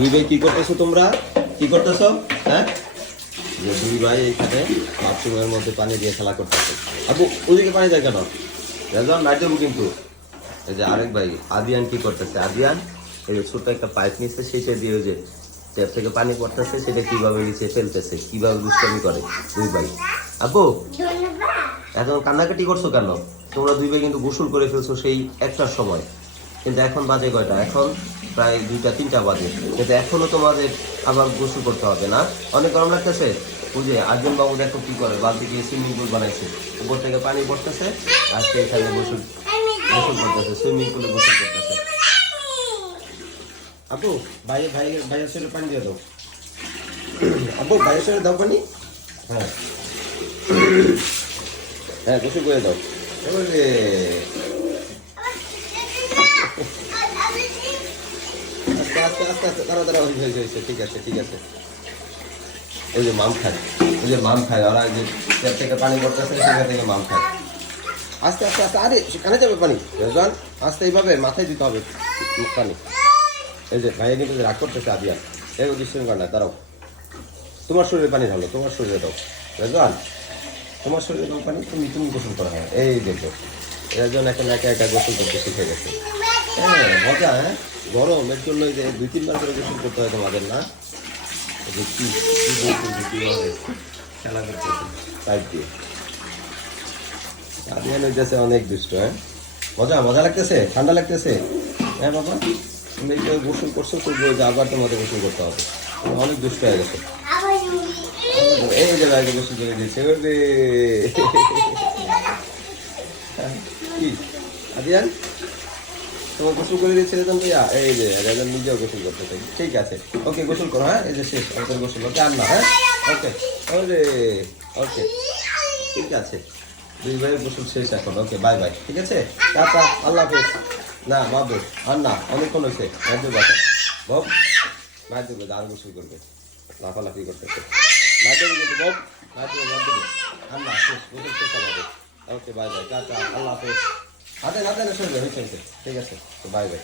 দুই ভাই কি করতেছো তোমরা? কি করতেছো? হ্যাঁ? যে দুই ভাই এখানে বাথরুমের মধ্যে পানি দিয়ে খেলা করতেছে। আপু ওদিকে পানি দেয় কেন? রেজন নাই দেবো কিন্তু এই যে আরেক ভাই আদিয়ান কি করতেছে? আদিয়ান এই যে ছোট্ট একটা পাইপ নিচ্ছে সেটা দিয়ে ওই যে ট্যাপ থেকে পানি পড়তেছে সেটা কীভাবে নিচে ফেলতেছে কীভাবে দুষ্টামি করে দুই ভাই? আপু এখন কান্নাকাটি করছ কেন? তোমরা দুই ভাই কিন্তু গোসল করে ফেলছো সেই একটার সময়। কিন্তু এখন বাজে কয়টা? এখন প্রায় দুইটা, তিনটা বাজে। কিন্তু এখনও তোমাদের আবার গোসল করতে হবে না? অনেক গরম লাগতেছে? বুঝে আর্জুন বাবু দেখো কি করে বালতি দিয়ে সুইমিং পুল বানাইছে। উপর থেকে পানি পড়তেছে, আর সে এখানে গোসল গোসল করতেছে, সুইমিং পুলে গোসল করতেছে। আপু ভাই ভাই ভাইয়ের শরীরে পানি দিয়ে দাও। আপু, ভাইয়ের শরীরে দাও পানি? হ্যাঁ। হ্যাঁ গোসল করে দাও। এবারে আস্তে আস্তে দাঁড়া দাঁড়া হয়েছে ঠিক আছে ঠিক আছে। এই যে মাম খায় এই যে মাম খায়, ওরা যে ট্যাপ থেকে পানি পড়তেছে সেখান থেকে মাম খায়। আস্তে আস্তে আস্তে, আরে কানে যাবে পানি। রেজন আস্তে এইভাবে মাথায় দিতে হবে পানি। এই যে ভাইয়া কিন্তু রাগ করতেছে আদিয়া এই ডিস্টেন্স কর না, দাঁড়াও। তোমার শরীরে পানি ঢালো, তোমার শরীরে দাও। রেজন তোমার শরীরে দাও পানি, তুমি তুমি গোসল করা, হয়, এই দেখো। রেজন এখন একা একা গোসল করতে শিখে গেছে। হ্যাঁ মজা হ্যাঁ? গরম, এর জন্য দুই, তিনবার করে গোসল করতে হয় তোমাদের, না? খেলা করতেছে পাইপ দিয়ে আদিয়ান হইতেছে অনেক দুষ্ট হ্যাঁ? মজা মজা লাগতেছে? ঠান্ডা লাগতেছে? হ্যাঁ বাবা? তুমি যে গোসল করছ, তো যে আবার তোমাদের গোসল করতে হবে। অনেক দুষ্ট হয়ে গেছে। এই যে বাইরে গোসল করে দিয়েছে, ওরে! কি? আদিয়ান? তোমার গোসল করে দিয়েছে রেজন ভাইয়া এই যে রেজন নিজেও গোসল করতে চাই ঠিক আছে। ওকে, গোসল করো হ্যাঁ? এই যে শেষ আমাদের গোসল ওকে আর না হ্যাঁ? ওকে, ওরে, ওকে। ঠিক আছে। দুই ভাইয়ের গোসল শেষ এখন, ওকে, বাই বাই। ঠিক আছে? টাটা, আল্লাহ হাফেজ। না বাবু আর না অনেকক্ষণ হয়েছে। রাজ্য বাতা বব মায়ের দেবে আর গোসল করবে। লাফালাফি করতেছে। মায়ের দেবে কিন্তু বব মায়ের দেবে মায়ের আর না শেষ, গোসল শেষ ওকে, বাই বাই, টাটা, আল্লাহ হাফেজ। হাতে না সরবে হয়েছে হয়েছে। ঠিক আছে বাই বাই